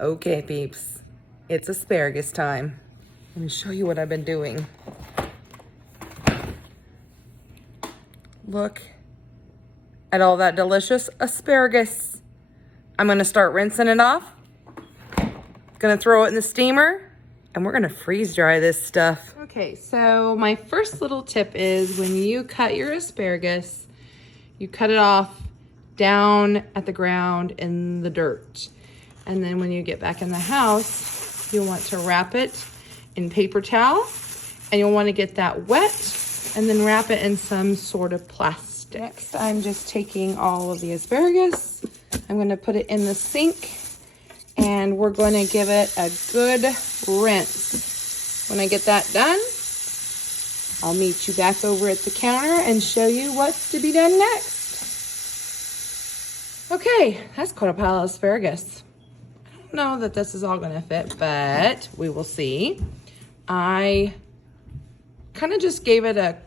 Okay, peeps, it's asparagus time. Let me show you what I've been doing. Look at all that delicious asparagus. I'm gonna start rinsing it off. Gonna throw it in the steamer, and we're gonna freeze dry this stuff. Okay, so my first little tip is when you cut your asparagus, you cut it off down at the ground in the dirt. And then when you get back in the house, you'll want to wrap it in paper towel, and you'll want to get that wet and then wrap it in some sort of plastic. Next, I'm just taking all of the asparagus. I'm going to put it in the sink, and we're going to give it a good rinse. When I get that done, I'll meet you back over at the counter and show you what's to be done next. Okay, that's quite a pile of asparagus. I don't know that this is all gonna fit, but we will see. I kind of just gave it a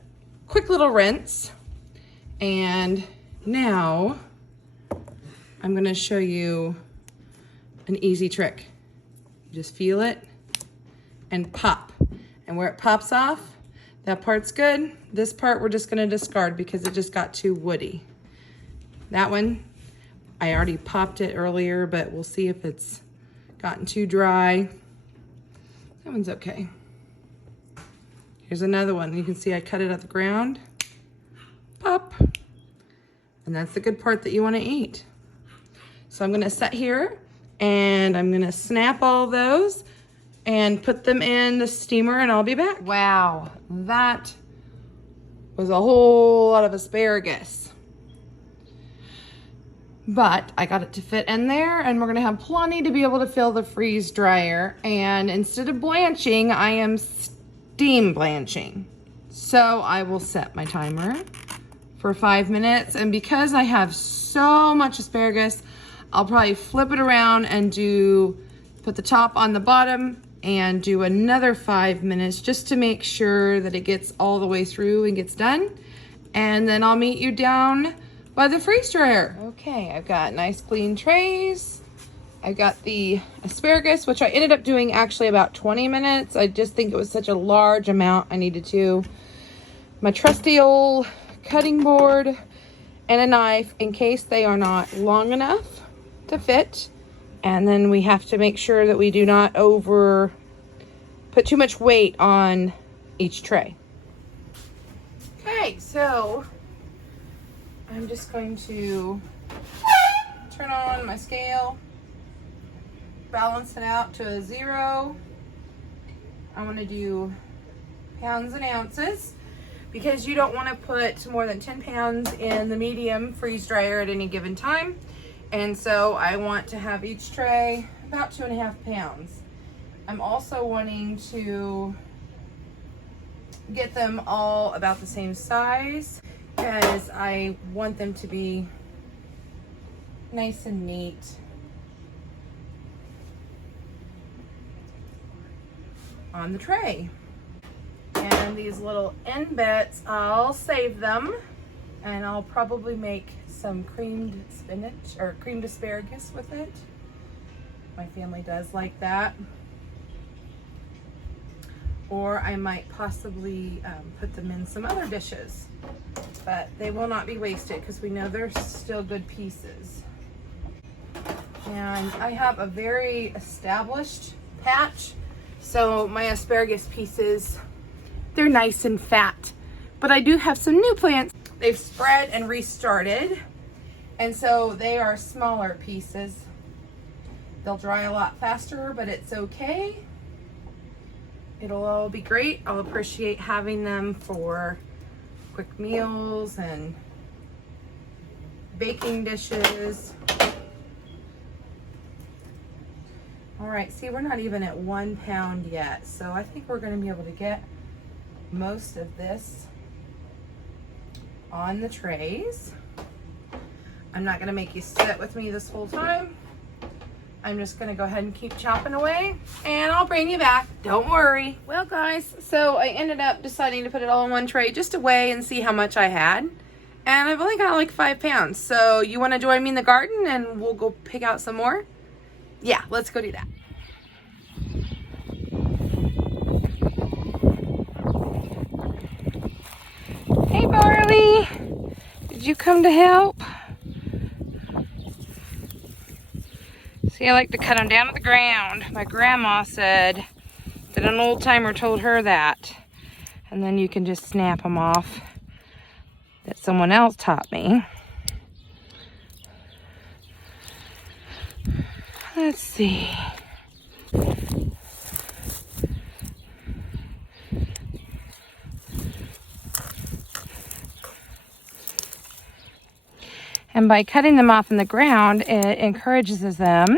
quick little rinse, and now I'm gonna show you an easy trick. Just feel it and pop. And where it pops off, that part's good. This part we're just gonna discard because it just got too woody. That one, I already popped it earlier, but we'll see if it's gotten too dry. That one's okay. Here's another one. You can see I cut it at the ground. Pop. And that's the good part that you want to eat. So I'm gonna set here, and I'm gonna snap all those and put them in the steamer, and I'll be back. Wow, that was a whole lot of asparagus. But I got it to fit in there, and we're gonna have plenty to be able to fill the freeze dryer. And instead of blanching, I am steam blanching. So I will set my timer for 5 minutes. And because I have so much asparagus, I'll probably flip it around and put the top on the bottom and do another 5 minutes just to make sure that it gets all the way through and gets done. And then I'll meet you down by the freeze dryer. Okay, I've got nice clean trays. I've got the asparagus, which I ended up doing actually about 20 minutes. I just think it was such a large amount I needed to. My trusty old cutting board and a knife in case they are not long enough to fit. And then we have to make sure that we do not put too much weight on each tray. Okay, so I'm just going to turn on my scale, balance it out to a 0. I'm going to do pounds and ounces because you don't want to put more than 10 pounds in the medium freeze dryer at any given time. And so I want to have each tray about 2.5 pounds. I'm also wanting to get them all about the same size, because I want them to be nice and neat. On the tray. And these little end bits, I'll save them, and I'll probably make some creamed spinach or creamed asparagus with it. My family does like that. Or I might possibly put them in some other dishes. But they will not be wasted because we know they're still good pieces. And I have a very established patch, so my asparagus pieces, they're nice and fat. But I do have some new plants. They've spread and restarted, and so they are smaller pieces. They'll dry a lot faster, but it's okay. It'll all be great. I'll appreciate having them for quick meals and baking dishes. All right, see, we're not even at 1 pound yet, so I think we're going to be able to get most of this on the trays. I'm not going to make you sit with me this whole time. I'm just going to go ahead and keep chopping away, and I'll bring you back. Don't worry. Well, guys, so I ended up deciding to put it all in one tray just to weigh and see how much I had. And I've only got like 5 pounds. So you want to join me in the garden and we'll go pick out some more? Yeah, let's go do that. Hey, Barley. Did you come to help? See, I like to cut them down to the ground. My grandma said that an old timer told her that. And then you can just snap them off. That someone else taught me. Let's see. And by cutting them off in the ground, it encourages them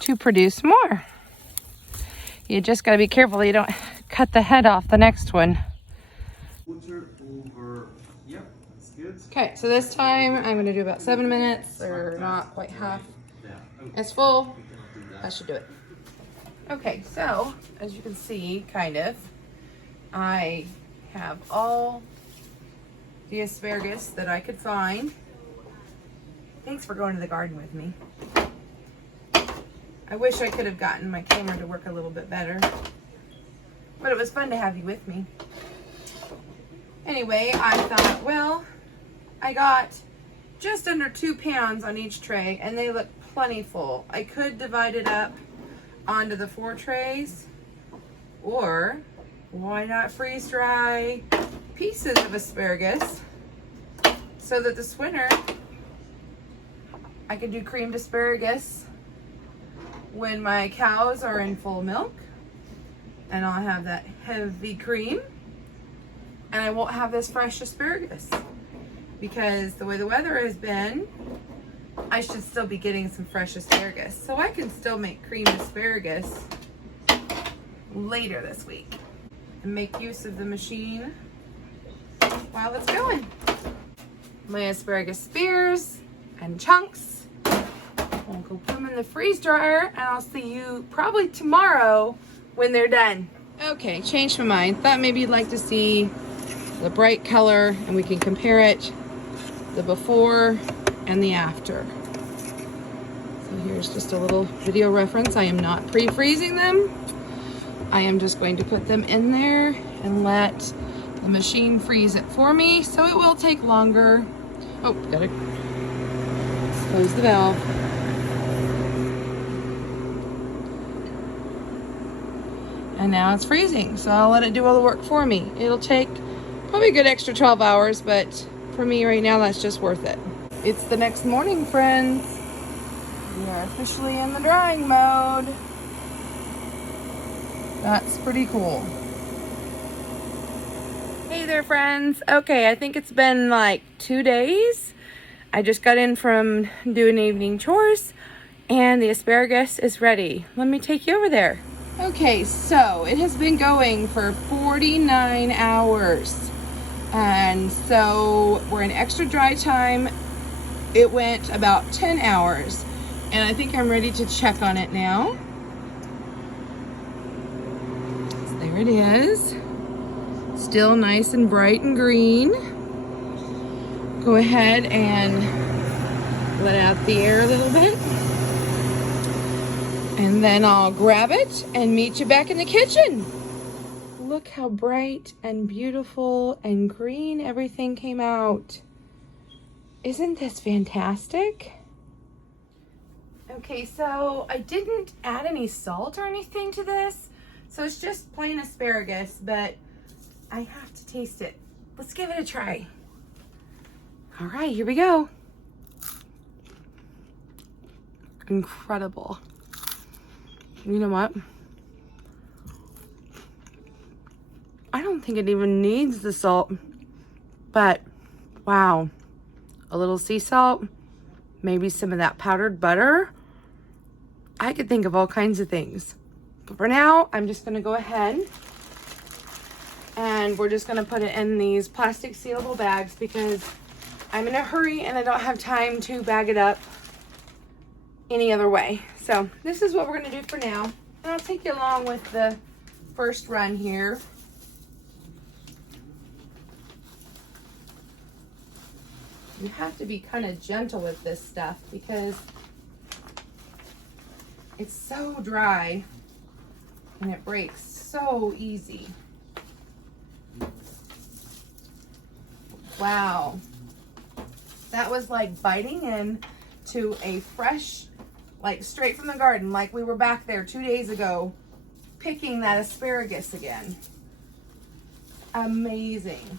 to produce more. You just gotta be careful you don't cut the head off the next one. Yep, that's good. Okay, so this time I'm gonna do about 7 minutes, or not quite half. It's full. That should do it. Okay, so as you can see, kind of, I have all the asparagus that I could find. Thanks for going to the garden with me. I wish I could have gotten my camera to work a little bit better, but it was fun to have you with me. Anyway, I thought, well, I got just under 2 pounds on each tray, and they look plenty full. I could divide it up onto the 4 trays, or why not freeze dry pieces of asparagus so that this winter I can do creamed asparagus when my cows are in full milk, and I'll have that heavy cream, and I won't have this fresh asparagus, because the way the weather has been, I should still be getting some fresh asparagus. So I can still make creamed asparagus later this week and make use of the machine while it's going. My asparagus spears and chunks. I'll go put them in the freeze dryer, and I'll see you probably tomorrow when they're done. Okay, changed my mind. Thought maybe you'd like to see the bright color, and we can compare it, the before and the after. So here's just a little video reference. I am not pre-freezing them. I am just going to put them in there and let the machine freeze it for me, so it will take longer. Oh, gotta close the valve. And now it's freezing, so I'll let it do all the work for me. It'll take probably a good extra 12 hours, but for me right now, that's just worth it. It's the next morning, friends. We are officially in the drying mode. That's pretty cool. Hey there, friends. Okay, I think it's been like 2 days. I just got in from doing evening chores, and the asparagus is ready. Let me take you over there. Okay, so it has been going for 49 hours. And so we're in extra dry time. It went about 10 hours. And I think I'm ready to check on it now. So there it is. Still nice and bright and green. Go ahead and let out the air a little bit. And then I'll grab it and meet you back in the kitchen. Look how bright and beautiful and green everything came out. Isn't this fantastic? Okay, so I didn't add any salt or anything to this. So it's just plain asparagus, but I have to taste it. Let's give it a try. All right, here we go. Incredible. You know what? I don't think it even needs the salt, but wow. A little sea salt, maybe some of that powdered butter. I could think of all kinds of things. But for now, I'm just gonna go ahead and we're just gonna put it in these plastic sealable bags because I'm in a hurry and I don't have time to bag it up any other way. So this is what we're gonna do for now. And I'll take you along with the first run here. You have to be kind of gentle with this stuff because It's so dry and it breaks so easy. Wow. That was like biting in to a fresh, like straight from the garden, like we were back there 2 days ago picking that asparagus again. Amazing.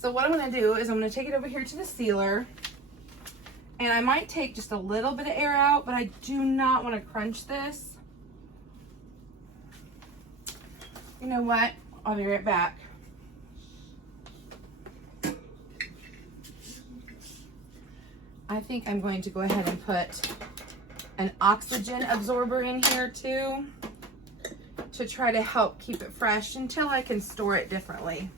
So what I'm going to do is I'm going to take it over here to the sealer, and I might take just a little bit of air out, but I do not want to crunch this. You know what? I'll be right back. I think I'm going to go ahead and put an oxygen absorber in here too, to try to help keep it fresh until I can store it differently.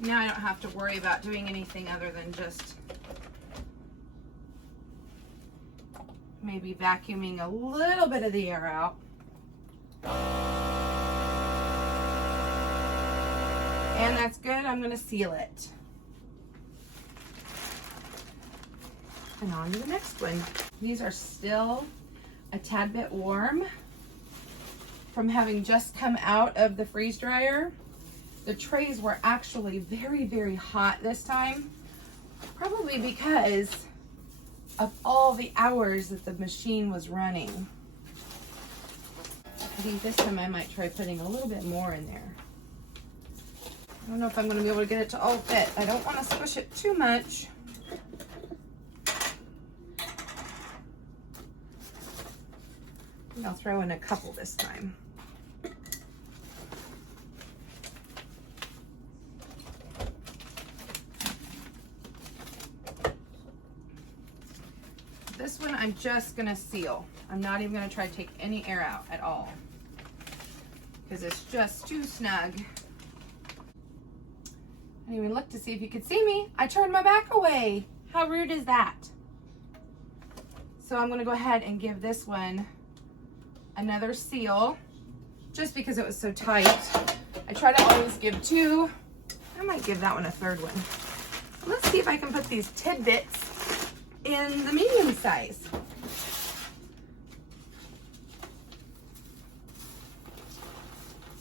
Now I don't have to worry about doing anything other than just maybe vacuuming a little bit of the air out. And that's good. I'm going to seal it. And on to the next one. These are still a tad bit warm from having just come out of the freeze dryer. The trays were actually very, very hot this time, probably because of all the hours that the machine was running. I think this time I might try putting a little bit more in there. I don't know if I'm going to be able to get it to all fit. I don't want to squish it too much. I think I'll throw in a couple this time. This one I'm just gonna seal. I'm not even gonna try to take any air out at all because it's just too snug. I didn't even look to see if you could see me. I turned my back away. How rude is that? So I'm gonna go ahead and give this one another seal just because it was so tight. I try to always give two. I might give that one a third one. Let's see if I can put these tidbits in the medium size.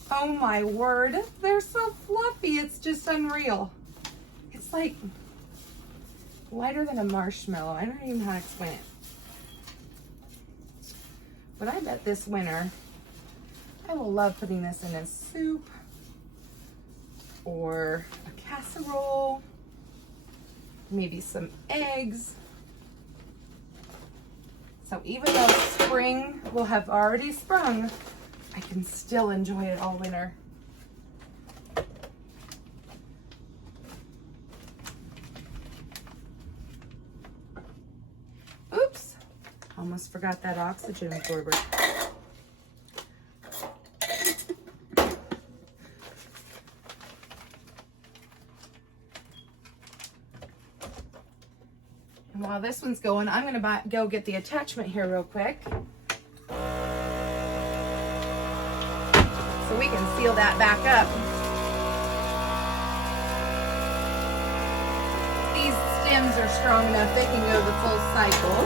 Oh my word, they're so fluffy, it's just unreal. It's like lighter than a marshmallow. I don't even know how to explain it. But I bet this winter I will love putting this in a soup or a casserole, maybe some eggs. So even though spring will have already sprung, I can still enjoy it all winter. Oops, almost forgot that oxygen absorber. And while this one's going, I'm gonna go get the attachment here real quick, so we can seal that back up. These stems are strong enough, they can go the full cycle.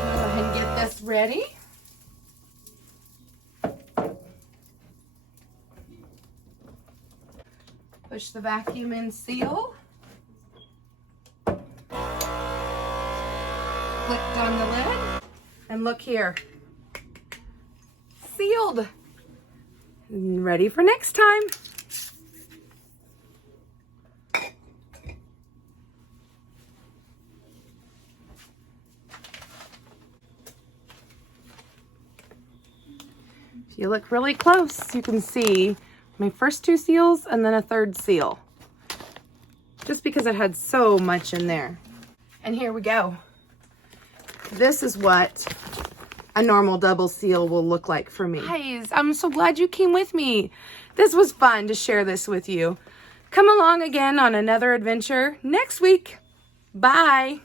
I'm gonna go ahead and get this ready. Push the vacuum in, seal. Clicked on the lid, and look here, sealed, and ready for next time. If you look really close, you can see my first two seals and then a third seal, just because it had so much in there. And here we go. This is what a normal double seal will look like for me. Guys, I'm so glad you came with me. This was fun to share this with you. Come along again on another adventure next week. Bye.